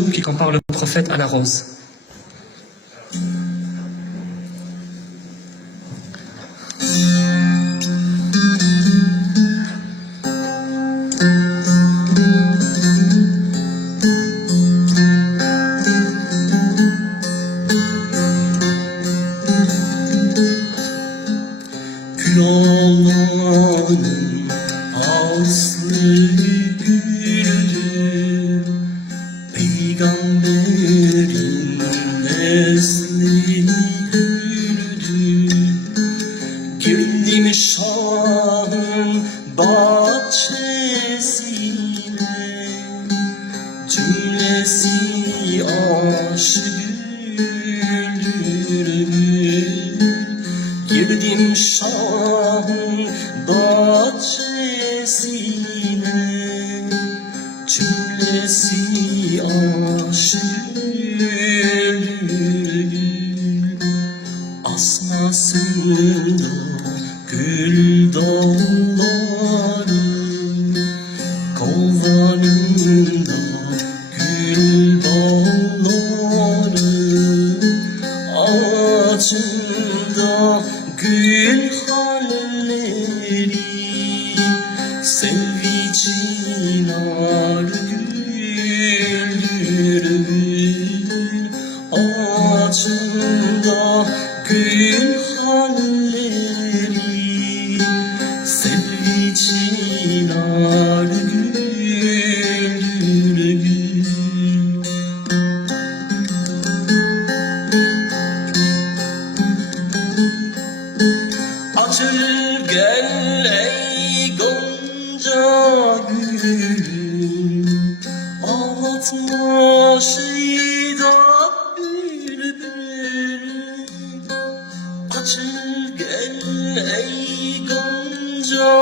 qui compare le prophète à la rose. Külolmanın aslı güldür, Peygamberin nesli güldür. Girdim Şah'ın bahçesine, cümlesi aşık güldür. Girdim Şah'ın bahçesine, cümlesi aşık güldür. Asmasında gül dalları, kovanında gül dalları, ağacında gül halleri, selvi çınar güldür. Ağacında gül halleri, selvi çınar güldür. Açıl gel ey gonca gül, ağlatma şeyda bülbül. Açıl gel ey gonca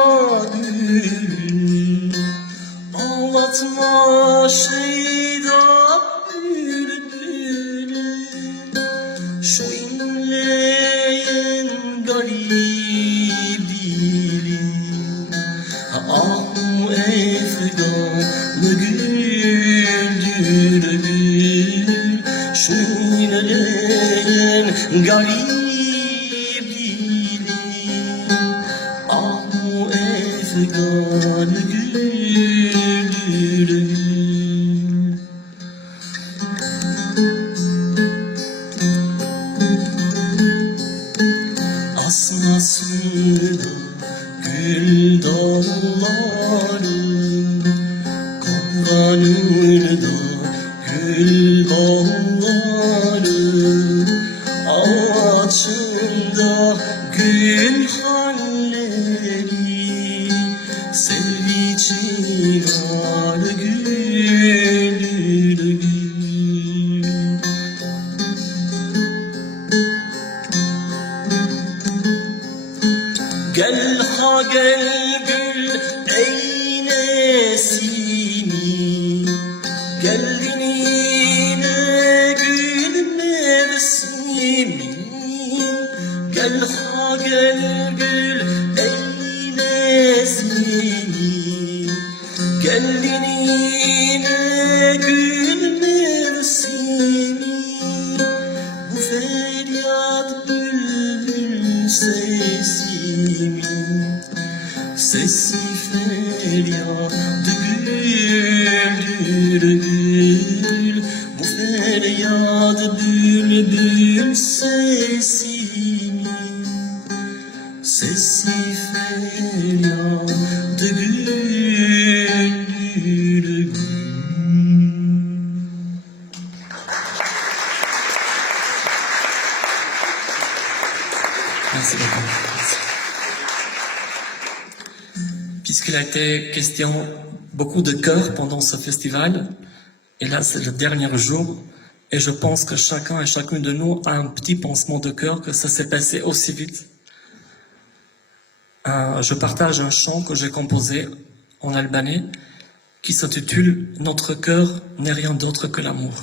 gül, ağlatma şeyda bülbül. Şu inleyen garip dilim, ah-u efganı güldür. Şu inleyen garip dilim, ah-u efganı güldür. Asmasında gül dalları, kovanında gül balları, ağacında gül halleri, selvi çınar güldür. Gel ha gel gül ey nesimi, geldin yine gül mevsimi. Gel ha gel gül ey nesimi, geldin yine gül mevsimi. Bu feryat bülbül sesimi, sesi feryadı güldür. Bu feryat bülbül sesimi, sesi feryadı güldür. Merci beaucoup. Puisqu'il a été question beaucoup de chœurs pendant ce festival, et là c'est le dernier jour, et je pense que chacun et chacune de nous a un petit pincement de cœur que ça s'est passé aussi vite. Je partage un chant que j'ai composé en albanais qui s'intitule « Notre cœur n'est rien d'autre que l'amour ».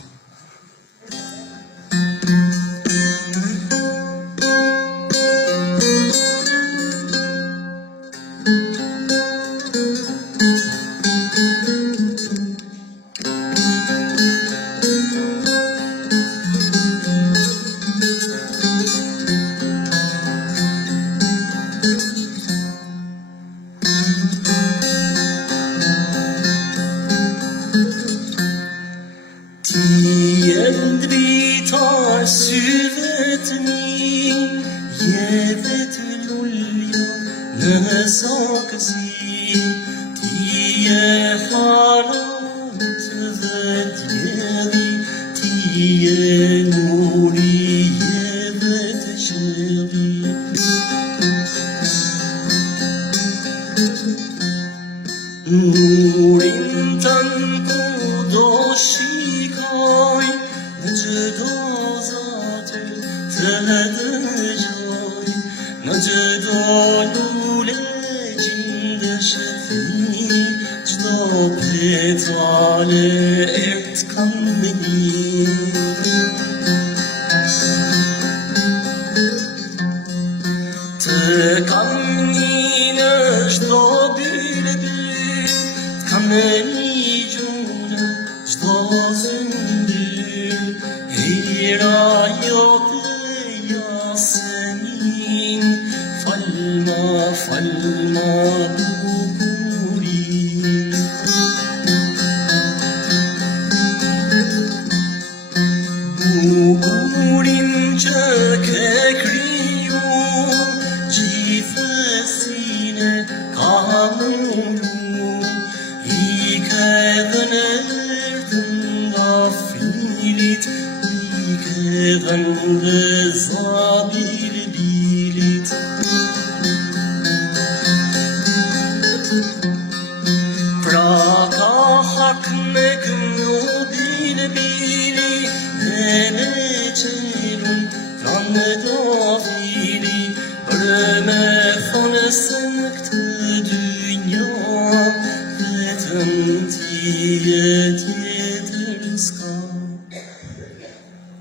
ساكسي تيه حالات ذاتياني تيه نوري بتشري نور تنقض الشكاي مجد ذات تهدجاي مجد لولجين دشتني جدابت على ارتكمني تكمني نجداب تكمني جونا جدازندر هيرا ياسمين فالما دوري بورين جاكريو جيفسينه كامونو İkeden gaffilit İkeden rıza bir bilit Praka hak meknu bil bili Emeçelun kan dafili Ölme fanısıktı dünya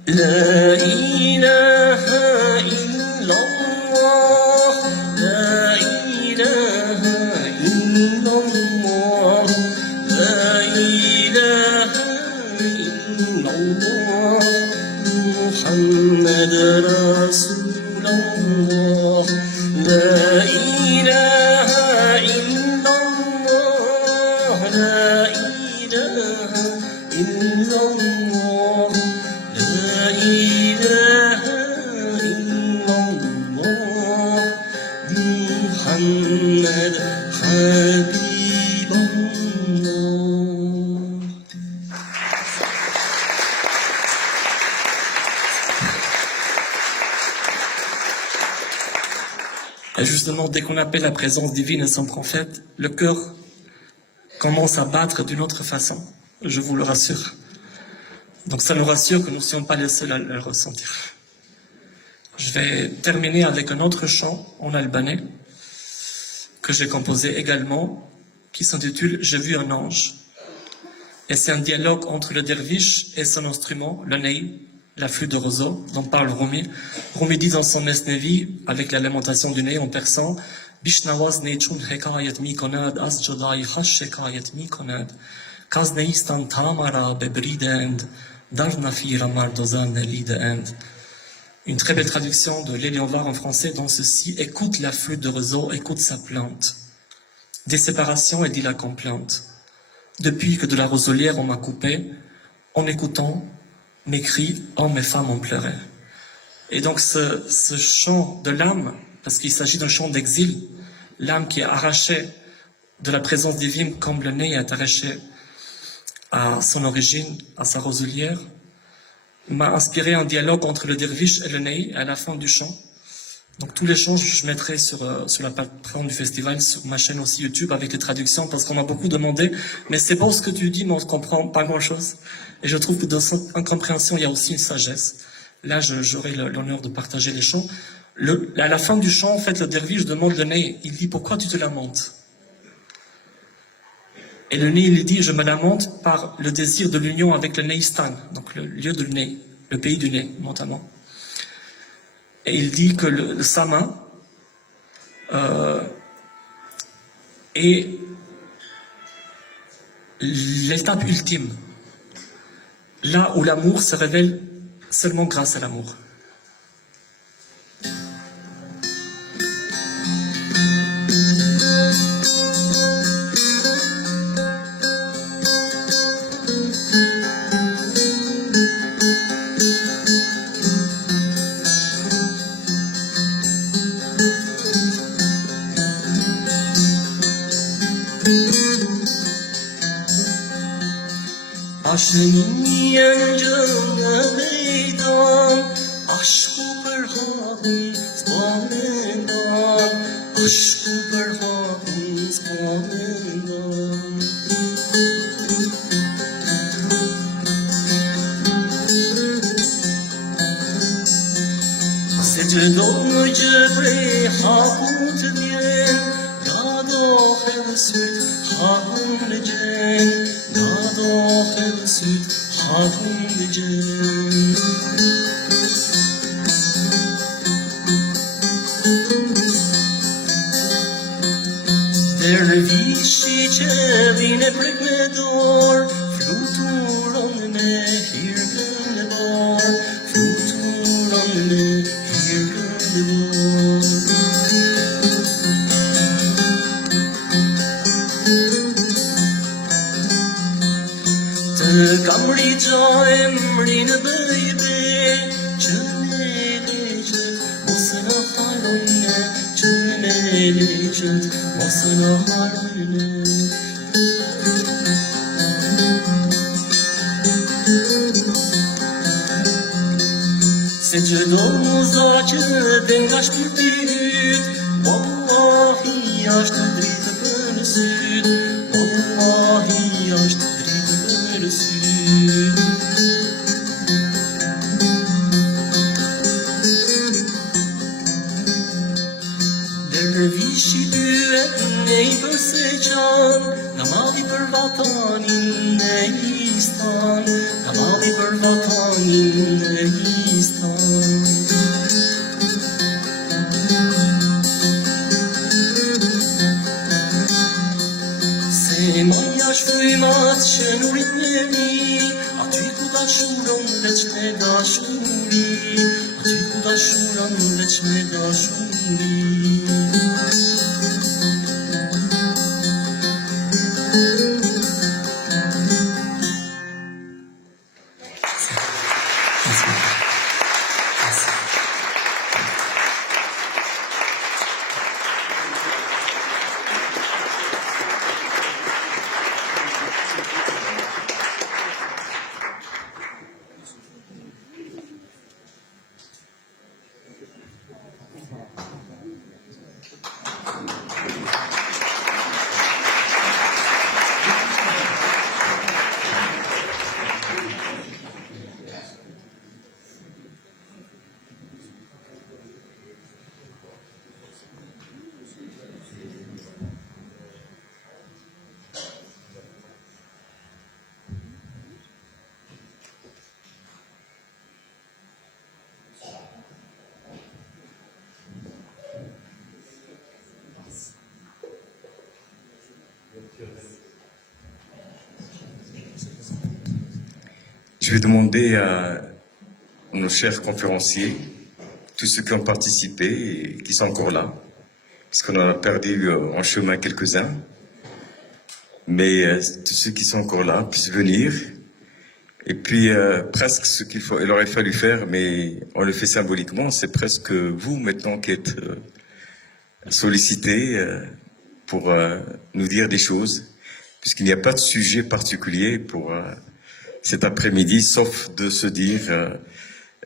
لا إله إلا الله لا إله إلا الله لا إله إلا الله محمد رسول الله لا إله إلا الله لا إله إلا الله لا إله إلا الله محمد حبيب الله. Et justement, dès qu'on appelle la présence divine et son prophète, le cœur commence à battre d'une autre façon. Je vous le rassure. Donc ça nous rassure que nous ne sommes pas les seuls à le ressentir. Je vais terminer avec un autre chant en albanais que j'ai composé également, qui s'intitule « J'ai vu un ange ». Et c'est un dialogue entre le derviche et son instrument, le ney, la flûte de roseau, dont parle Rumi. Rumi dit dans son Mesnevi, avec la lamentation du ney en persan, « Bishnawaz neychun hekayet mi konad, az jodai hash hekayet mi konad, kaz neistan tamara bebridend, darna fira mardozan nelidend ». Une très belle traduction de Léléonard en français dans ceci, « Écoute la flûte de roseau, écoute sa plainte. Des séparations, elle dit la complainte. Depuis que de la roselière on m'a coupé, en écoutant mes cris, hommes et femmes ont pleuré. » Et donc ce chant de l'âme, parce qu'il s'agit d'un chant d'exil, l'âme qui est arrachée de la présence divine comme le nez est arraché à son origine, à sa roselière, m'a inspiré un dialogue entre le derviche et le ney à la fin du chant. Donc tous les chants, je mettrai sur la plateforme du festival, sur ma chaîne aussi YouTube, avec les traductions, parce qu'on m'a beaucoup demandé, mais c'est bon ce que tu dis, mais on ne comprend pas grand-chose. Et je trouve que dans cette incompréhension, il y a aussi une sagesse. Là, j'aurai l'honneur de partager les chants. À la fin du chant, en fait, le derviche demande le ney, il dit « Pourquoi tu te lamentes ?» Et le ney, il dit « Je me lamente par le désir de l'union avec le Neistan », donc le lieu de ney, le pays du ney, notamment. Et il dit que le Sama est l'étape ultime, là où l'amour se révèle seulement grâce à l'amour. Yancana meydan Aşkı perhabın zbanından Aşkı perhabın zbanından Secdon cebri hakut diyen Dado hevsüt hatun cen Dado hevsüt hatun cen Dervişi cebine brekmedor Fluturan nehirgedor Fluturan nehirgedor Gamri emrin beybe Çönelecek Mosına harune Çönelecek Mosına harune Secdomuza dengaş bir düğüt Vallahi yaşlı drite bölüsüt Vallahi yaşlı drite bölüsüt Dervişi düet ney böse can Namavi per vatanin neistan Namavi per vatanin neistan Semon yaş fuymat şenurit nemi Atiku da şuran leçme da şuri Atiku da şuran leçme da şuri Je vais demander à nos chers conférenciers, tous ceux qui ont participé et qui sont encore là, puisqu'on en a perdu en chemin quelques-uns, mais tous ceux qui sont encore là puissent venir. Et puis presque ce il aurait fallu faire, mais on le fait symboliquement, c'est presque vous maintenant qui êtes sollicités pour nous dire des choses, puisqu'il n'y a pas de sujet particulier pour cet après-midi, sauf de se dire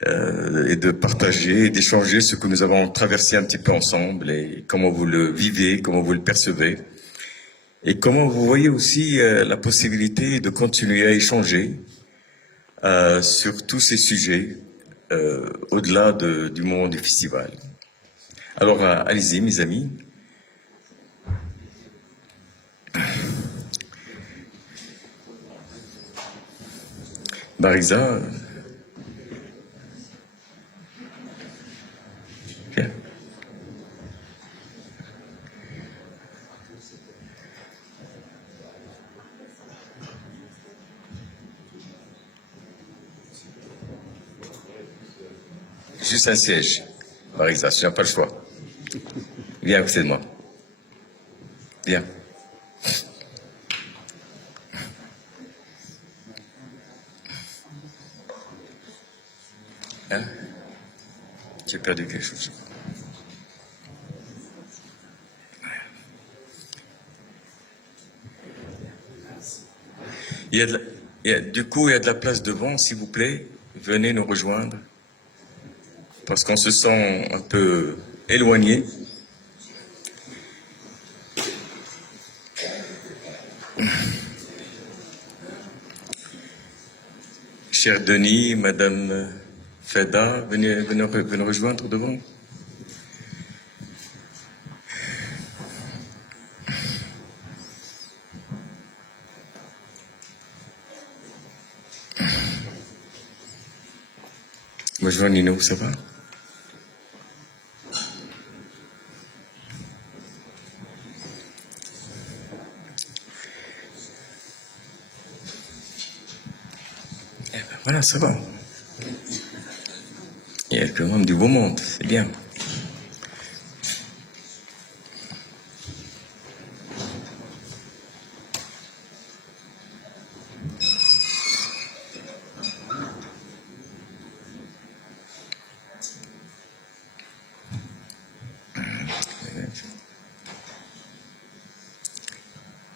et de partager et d'échanger ce que nous avons traversé un petit peu ensemble et comment vous le vivez, comment vous le percevez et comment vous voyez aussi la possibilité de continuer à échanger sur tous ces sujets au-delà du moment du festival. Alors allez-y mes amis. Bariza, viens. Juste un siège, Bariza, tu n'as pas le choix. Viens à côté de moi. Viens. Hein? J'ai perdu quelque chose. Il y a de la... Du coup, il y a de la place devant, s'il vous plaît. Venez nous rejoindre. Parce qu'on se sent un peu éloigné. Cher Denis, Madame Feda, venez rejoindre devant. Bonjour Nino, ça va? Eh ben voilà, ça va. Il y a quand même du beau monde, c'est bien.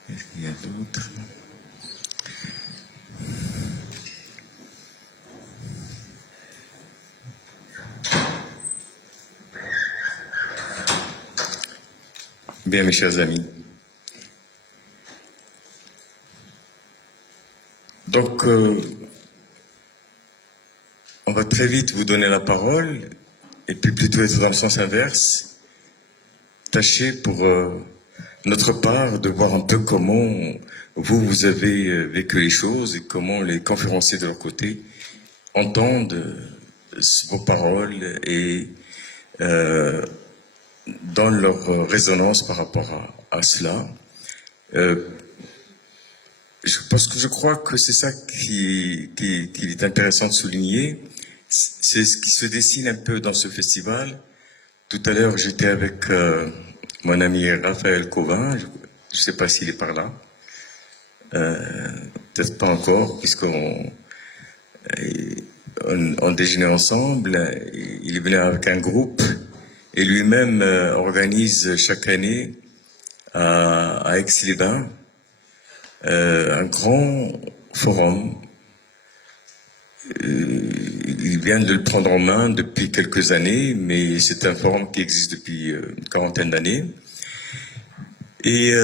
Qu'est-ce qu'il y a d'autre? Bien, mes chers amis. Donc, on va très vite vous donner la parole, et puis plutôt être dans le sens inverse. Tâchez pour notre part de voir un peu comment vous avez vécu les choses et comment les conférenciers de leur côté entendent vos paroles et dans leur résonance par rapport à cela. Parce que je crois que c'est ça qui est intéressant de souligner. C'est ce qui se dessine un peu dans ce festival. Tout à l'heure, j'étais avec mon ami Raphaël Covin. Je ne sais pas s'il est par là. Peut-être pas encore, puisqu'on on déjeunait ensemble. Il est venu avec un groupe et lui-même organise chaque année à Aix-les-Bains un grand forum. Il vient de le prendre en main depuis quelques années, mais c'est un forum qui existe depuis une quarantaine d'années et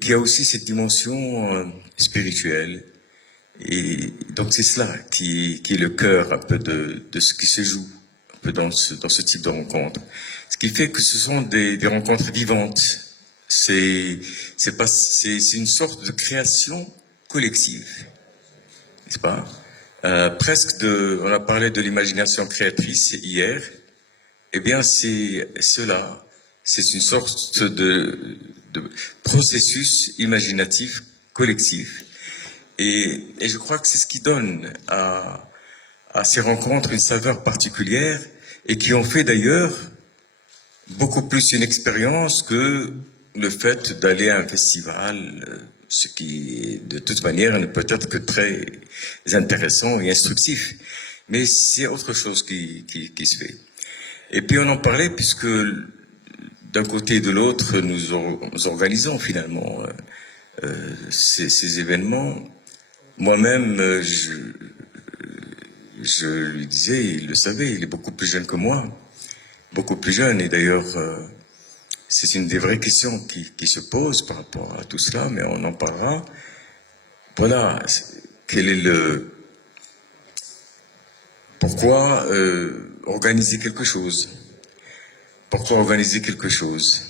qui a aussi cette dimension spirituelle. Et donc c'est cela qui est le cœur un peu de ce qui se joue un peu dans ce type de rencontre. Ce qui fait que ce sont des rencontres vivantes. C'est une sorte de création collective, n'est-ce pas? On a parlé de l'imagination créatrice hier. Eh bien, c'est cela. C'est une sorte de processus imaginatif collectif. Et je crois que c'est ce qui donne à ces rencontres une saveur particulière et qui ont fait d'ailleurs beaucoup plus une expérience que le fait d'aller à un festival, ce qui, de toute manière, ne peut être que très intéressant et instructif. Mais c'est autre chose qui se fait. Et puis on en parlait puisque d'un côté et de l'autre, nous organisons finalement ces événements. Moi-même, je lui disais, il le savait, il est beaucoup plus jeune que moi, beaucoup plus jeune, et d'ailleurs, c'est une des vraies questions qui se posent par rapport à tout cela, mais on en parlera. Voilà, quel est pourquoi organiser quelque chose? Pourquoi organiser quelque chose?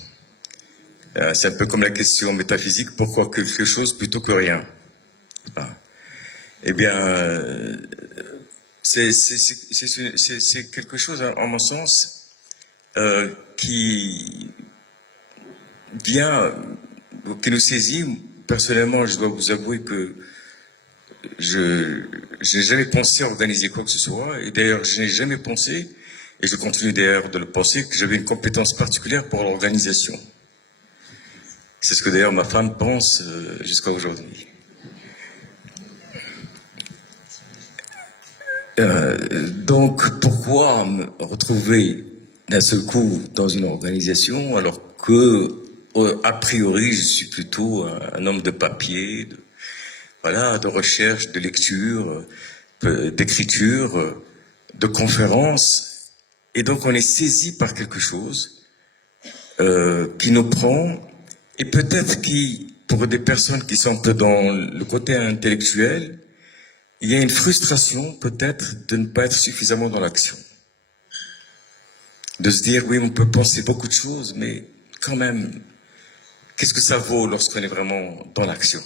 C'est un peu comme la question métaphysique, pourquoi quelque chose plutôt que rien? Eh bien, c'est quelque chose, en mon sens, qui nous saisit. Personnellement, je dois vous avouer que je n'ai jamais pensé à organiser quoi que ce soit, et d'ailleurs, je n'ai jamais pensé, et je continue d'ailleurs de le penser, que j'avais une compétence particulière pour l'organisation. C'est ce que d'ailleurs ma femme pense jusqu'à aujourd'hui. Donc, pourquoi me retrouver d'un seul coup dans une organisation alors que, a priori, je suis plutôt un homme de papier, voilà, de recherche, de lecture, d'écriture, de conférences. Et donc on est saisi par quelque chose qui nous prend, et peut-être qui, pour des personnes qui sont un peu dans le côté intellectuel, il y a une frustration peut-être de ne pas être suffisamment dans l'action. De se dire, oui, on peut penser beaucoup de choses, mais quand même, qu'est-ce que ça vaut lorsqu'on est vraiment dans l'action?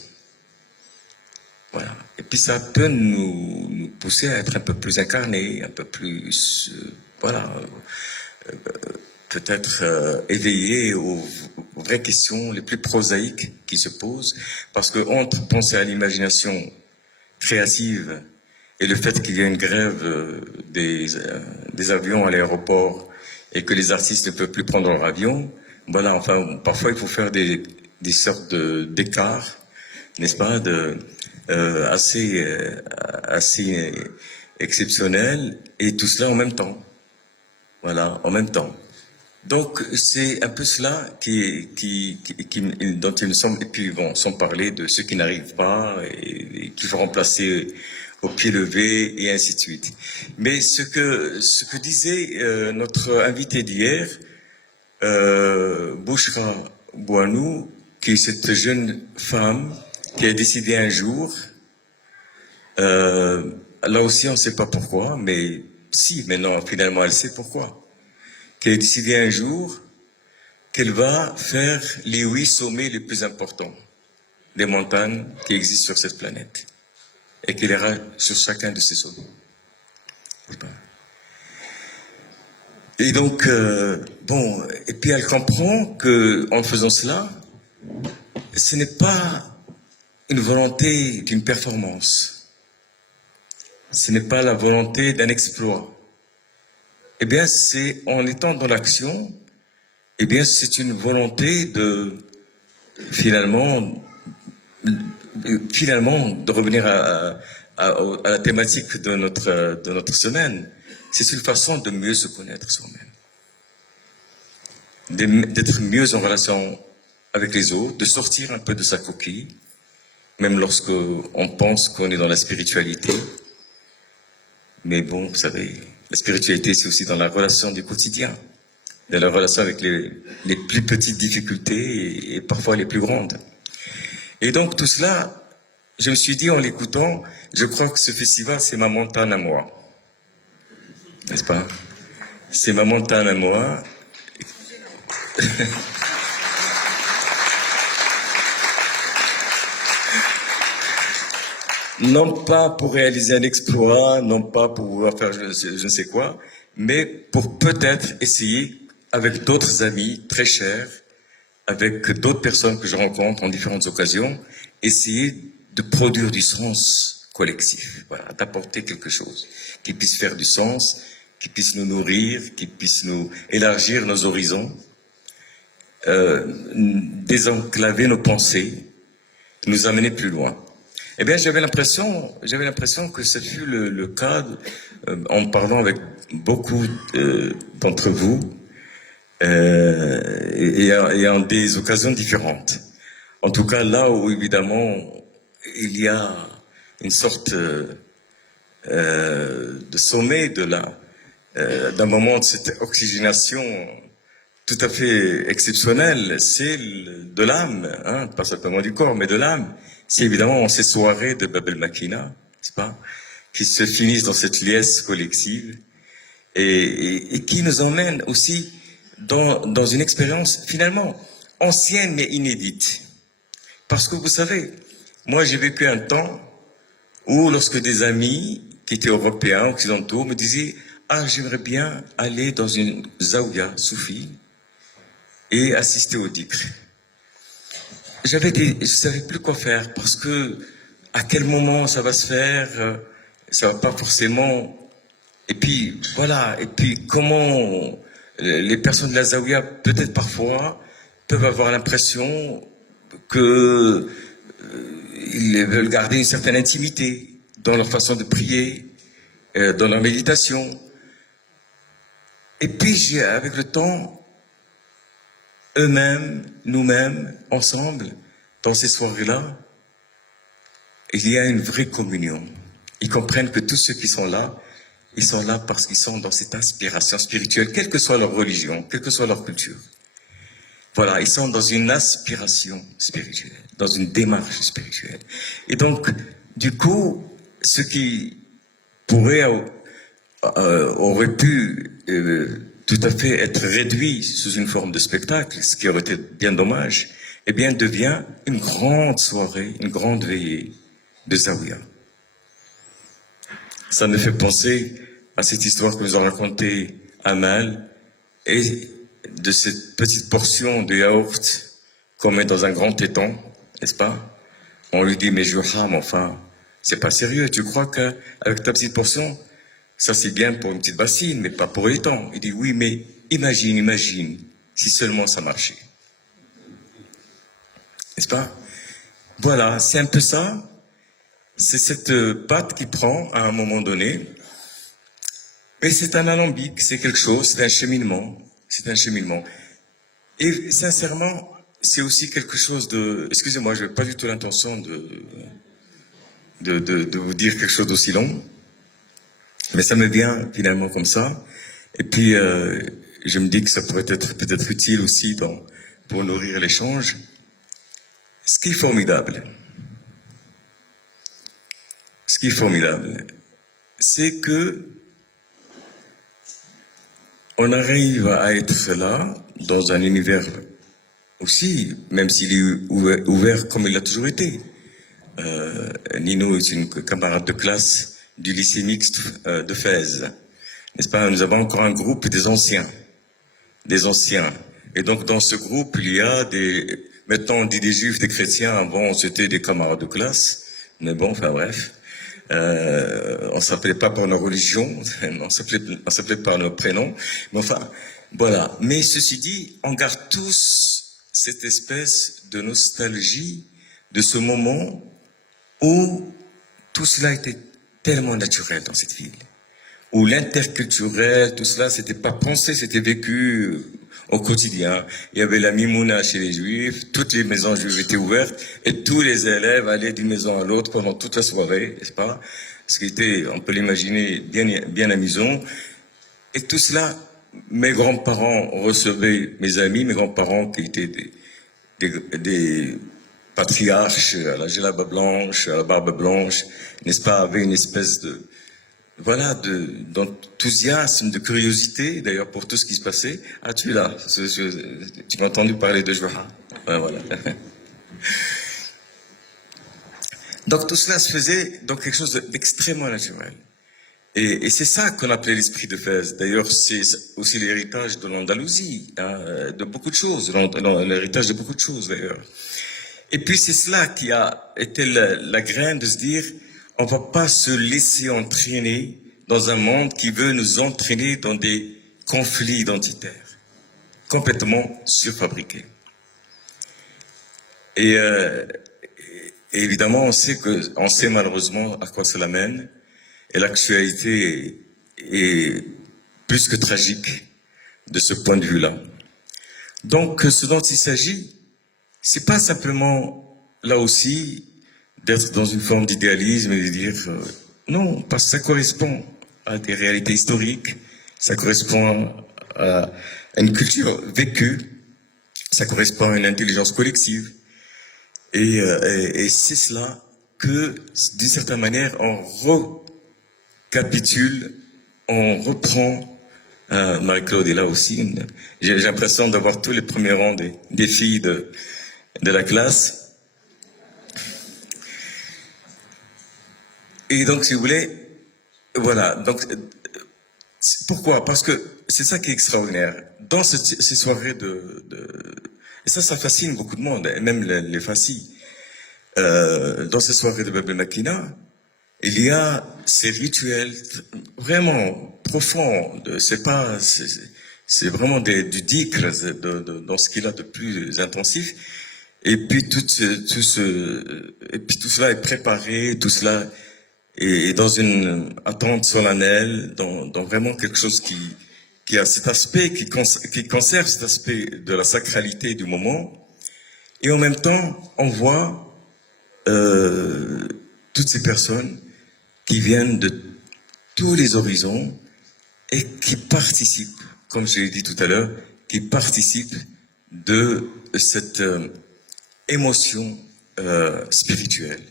Voilà. Et puis ça peut nous pousser à être un peu plus incarnés, un peu plus, peut-être éveillés aux vraies questions les plus prosaïques qui se posent. Parce que entre penser à l'imagination créative et le fait qu'il y a une grève des avions à l'aéroport et que les artistes ne peuvent plus prendre leur avion, voilà, enfin, parfois il faut faire des sortes d'écarts, n'est-ce pas, assez exceptionnels, et tout cela en même temps. Voilà, en même temps. Donc c'est un peu cela dont il me semble, et puis bon, sans parler de ceux qui n'arrivent pas et qu'il faut remplacer au pied levé et ainsi de suite. Mais ce que disait notre invité d'hier, Bouchra Bouanou, qui est cette jeune femme qui a décidé un jour, là aussi on ne sait pas pourquoi, mais si, maintenant finalement elle sait pourquoi, qu'elle a décidé un jour qu'elle va faire les 8 sommets les plus importants des montagnes qui existent sur cette planète, et qu'elle ira sur chacun de ces sommets. Et donc, bon, et puis elle comprend que en faisant cela, ce n'est pas une volonté d'une performance, ce n'est pas la volonté d'un exploit. Eh bien, c'est en étant dans l'action, eh bien, c'est une volonté de finalement de revenir à la thématique de notre semaine. C'est une façon de mieux se connaître soi-même, d'être mieux en relation avec les autres, de sortir un peu de sa coquille, même lorsque on pense qu'on est dans la spiritualité. Mais bon, vous savez, la spiritualité, c'est aussi dans la relation du quotidien, dans la relation avec les plus petites difficultés et parfois les plus grandes. Et donc tout cela, je me suis dit en l'écoutant, je crois que ce festival, c'est ma montagne à moi. N'est-ce pas? C'est ma montagne à moi. Non pas pour réaliser un exploit, non pas pour pouvoir faire je ne sais quoi, mais pour peut-être essayer, avec d'autres amis très chers, avec d'autres personnes que je rencontre en différentes occasions, essayer de produire du sens collectif, voilà, d'apporter quelque chose qui puisse faire du sens, qui puisse nous nourrir, qui puisse nous élargir nos horizons, désenclaver nos pensées, nous amener plus loin. Eh bien, j'avais l'impression que ce fut le cas en parlant avec beaucoup d'entre vous et en des occasions différentes. En tout cas, là où évidemment il y a une sorte de sommet d'un moment de cette oxygénation tout à fait exceptionnelle, c'est de l'âme, hein, pas simplement du corps, mais de l'âme. C'est évidemment ces soirées de Bab el-Makina, n'est-ce pas, qui se finissent dans cette liesse collective et qui nous emmènent aussi dans une expérience finalement ancienne mais inédite. Parce que vous savez, moi j'ai vécu un temps où lorsque des amis qui étaient européens, occidentaux, me disaient « Ah, j'aimerais bien aller dans une zaouia soufie et assister au dhikr ». Je savais plus quoi faire parce que à quel moment ça va se faire, ça va pas forcément. Et puis voilà, et puis comment les personnes de la Zaouia peut-être parfois peuvent avoir l'impression que ils veulent garder une certaine intimité dans leur façon de prier, dans leur méditation. Et puis avec le temps, eux-mêmes, nous-mêmes, ensemble, dans ces soirées-là, il y a une vraie communion. Ils comprennent que tous ceux qui sont là, ils sont là parce qu'ils sont dans cette inspiration spirituelle, quelle que soit leur religion, quelle que soit leur culture. Voilà, ils sont dans une aspiration spirituelle, dans une démarche spirituelle. Et donc, du coup, ce qui pourrait, aurait pu tout à fait être réduit sous une forme de spectacle, ce qui aurait été bien dommage, eh bien, devient une grande soirée, une grande veillée de Zawiya. Ça me fait penser à cette histoire que nous avons racontée à Mal et de cette petite portion de yaourt qu'on met dans un grand étang, n'est-ce pas? On lui dit, mais Juham, enfin, c'est pas sérieux, tu crois qu'avec ta petite portion, ça c'est bien pour une petite bassine, mais pas pour l'étang. Il dit, oui, mais imagine, si seulement ça marchait. N'est-ce pas? Voilà, c'est un peu ça. C'est cette pâte qui prend à un moment donné. Et c'est un alambic, c'est quelque chose, c'est un cheminement. C'est un cheminement. Et sincèrement, c'est aussi quelque chose de... Excusez-moi, je n'ai pas du tout l'intention de vous dire quelque chose d'aussi long. Mais ça me vient finalement comme ça. Et puis, je me dis que ça pourrait être peut-être utile aussi pour nourrir l'échange. Ce qui est formidable, c'est que on arrive à être là, dans un univers aussi, même s'il est ouvert comme il a toujours été. Nino est une camarade de classe du lycée mixte de Fès. N'est-ce pas? Nous avons encore un groupe des anciens. Et donc dans ce groupe, il y a maintenant on dit des juifs, des chrétiens, avant c'était des camarades de classe, mais bon, enfin bref. On s'appelait pas par nos religions, on s'appelait par nos prénoms. Mais enfin, voilà. Mais ceci dit, on garde tous cette espèce de nostalgie de ce moment où tout cela était tellement naturel dans cette ville. Où l'interculturel, tout cela, c'était pas pensé, c'était vécu au quotidien. Il y avait la mimouna chez les juifs, toutes les maisons juives étaient ouvertes, et tous les élèves allaient d'une maison à l'autre pendant toute la soirée, n'est-ce pas? Ce qui était, on peut l'imaginer, bien amusant. Et tout cela, mes grands-parents recevaient mes amis, mes grands-parents qui étaient des patriarches à la djellaba blanche, à la barbe blanche, n'est-ce pas, avaient une espèce d'enthousiasme, de curiosité, d'ailleurs, pour tout ce qui se passait. Ah, tu es là. Tu m'as entendu parler de Juha. Ouais, voilà. Donc, tout cela se faisait dans quelque chose d'extrêmement naturel. Et c'est ça qu'on appelait l'esprit de Fès. D'ailleurs, c'est aussi l'héritage de l'Andalousie, hein, de beaucoup de choses, l'héritage de beaucoup de choses, d'ailleurs. Et puis, c'est cela qui a été la graine de se dire, on va pas se laisser entraîner dans un monde qui veut nous entraîner dans des conflits identitaires, complètement surfabriqués. Et évidemment, on sait malheureusement à quoi cela mène, et l'actualité est plus que tragique de ce point de vue-là. Donc, ce dont il s'agit, c'est pas simplement, là aussi, d'être dans une forme d'idéalisme et de dire non, parce que ça correspond à des réalités historiques, ça correspond à une culture vécue, ça correspond à une intelligence collective. Et c'est cela que, d'une certaine manière, on recapitule, on reprend. Marie-Claude est là aussi. J'ai l'impression d'avoir tous les premiers rangs des filles de la classe. Et donc, si vous voulez, voilà. Donc, pourquoi? Parce que c'est ça qui est extraordinaire. Dans ces soirées et ça fascine beaucoup de monde, et même les fascies. Dans ces soirées de Bab el-Makina, il y a ces rituels vraiment profonds. C'est vraiment du dhikr, dans ce qu'il a de plus intensif. Et puis tout cela est préparé, tout cela est dans une attente solennelle, dans vraiment quelque chose qui a cet aspect, qui conserve cet aspect de la sacralité du moment. Et en même temps, on voit toutes ces personnes qui viennent de tous les horizons et qui participent, comme je l'ai dit tout à l'heure, qui participent de cette émotion spirituelle,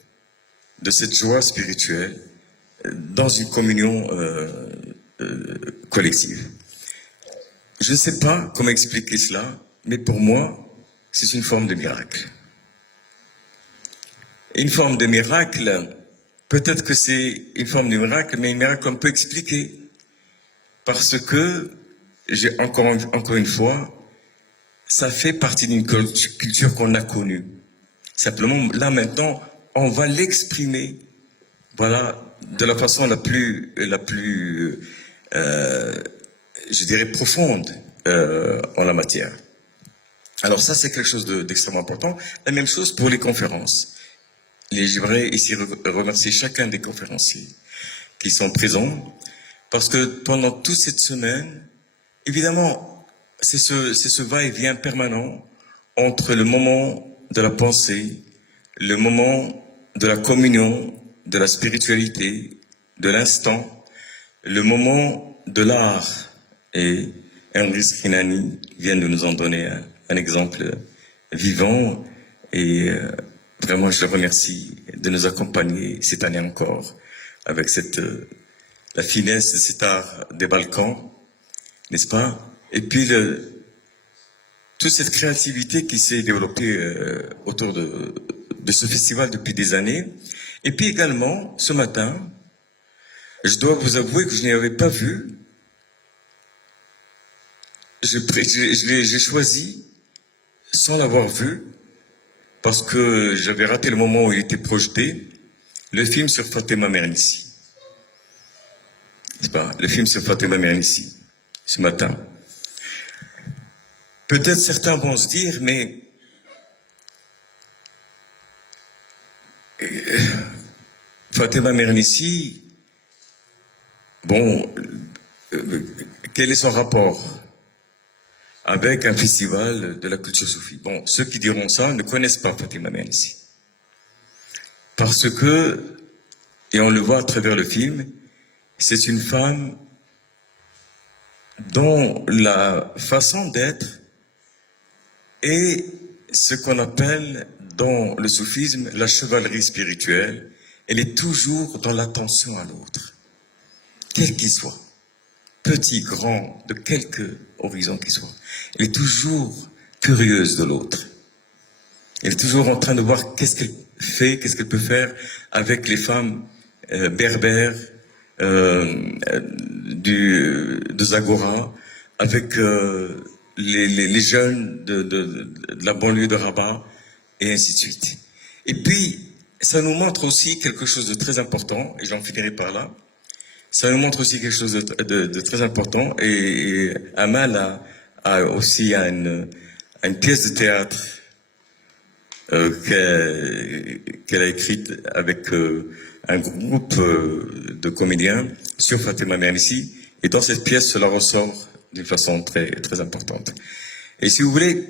de cette joie spirituelle dans une communion collective. Je ne sais pas comment expliquer cela, mais pour moi, c'est une forme de miracle. Une forme de miracle, peut-être que c'est une forme de miracle, mais un miracle qu'on peut expliquer. Parce que, encore une fois, ça fait partie d'une culture qu'on a connue. Simplement, là maintenant, on va l'exprimer, voilà, de la façon la plus, je dirais, profonde en la matière. Alors ça, c'est quelque chose d'extrêmement important. La même chose pour les conférences. J'aimerais ici remercier chacun des conférenciers qui sont présents, parce que pendant toute cette semaine, évidemment, c'est ce va-et-vient permanent entre le moment de la pensée, le moment de la communion, de la spiritualité, de l'instant, le moment de l'art. Et Henry Srinani vient de nous en donner un exemple vivant, et vraiment je le remercie de nous accompagner cette année encore avec la finesse de cet art des Balkans, n'est-ce pas? Et puis toute cette créativité qui s'est développée autour de ce festival depuis des années. Et puis également, ce matin, je dois vous avouer que je n'y avais pas vu. J'ai choisi, sans l'avoir vu, parce que j'avais raté le moment où il était projeté, le film sur Fatima Mernissi. C'est pas le film sur Fatima Mernissi, ce matin. Peut-être certains vont se dire, mais Fatima Mernissi, bon, quel est son rapport avec un festival de la culture soufie? Bon, ceux qui diront ça ne connaissent pas Fatima Mernissi. Parce que, et on le voit à travers le film, c'est une femme dont la façon d'être est ce qu'on appelle dans le soufisme la chevalerie spirituelle. Elle est toujours dans l'attention à l'autre, quel qu'il soit, petit, grand, de quelque horizon qu'il soit. Elle est toujours curieuse de l'autre. Elle est toujours en train de voir qu'est-ce qu'elle fait, qu'est-ce qu'elle peut faire avec les femmes berbères de Zagora, avec les jeunes de la banlieue de Rabat, et ainsi de suite. Et puis, ça nous montre aussi quelque chose de très important, et j'en finirai par là. Ça nous montre aussi quelque chose de très important, et Amal a aussi une pièce de théâtre qu'elle a écrite avec un groupe de comédiens sur Fatima Mernissi, et dans cette pièce, cela ressort d'une façon très, très importante. Et si vous voulez,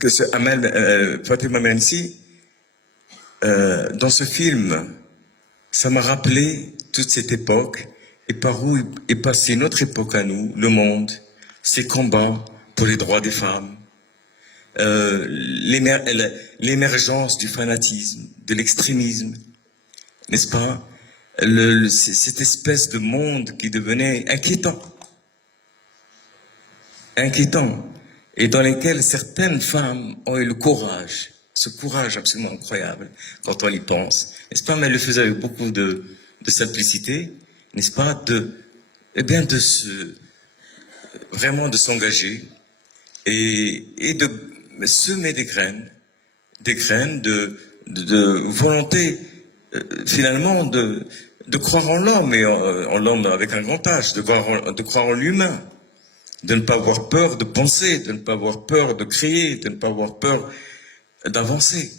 que Fatima Mernissi, dans ce film, ça m'a rappelé toute cette époque et par où est passée notre époque à nous, le monde, ses combats pour les droits des femmes, l'émergence du fanatisme, de l'extrémisme, n'est-ce pas? Cette espèce de monde qui devenait inquiétant, et dans lequel certaines femmes ont eu le courage, ce courage absolument incroyable quand on y pense, n'est-ce pas? Mais elles le faisaient avec beaucoup de simplicité, n'est-ce pas? Vraiment de s'engager et de semer des graines de volonté, finalement, de croire en l'homme, et en l'homme avec un grand H, de croire en l'humain, de ne pas avoir peur de penser, de ne pas avoir peur de créer, de ne pas avoir peur d'avancer.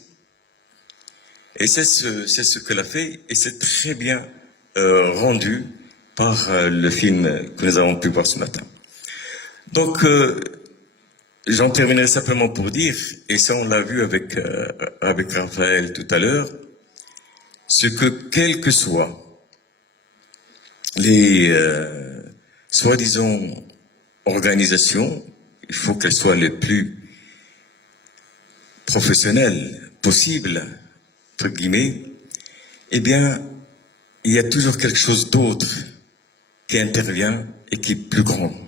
Et c'est ce qu'elle a fait, et c'est très bien rendu par le film que nous avons pu voir ce matin. Donc, j'en terminerai simplement pour dire, et ça on l'a vu avec Raphaël tout à l'heure, ce que, quelles que soient les soi-disant organisations, il faut qu'elles soient les plus professionnelles possibles, entre guillemets, eh bien, il y a toujours quelque chose d'autre qui intervient et qui est plus grand.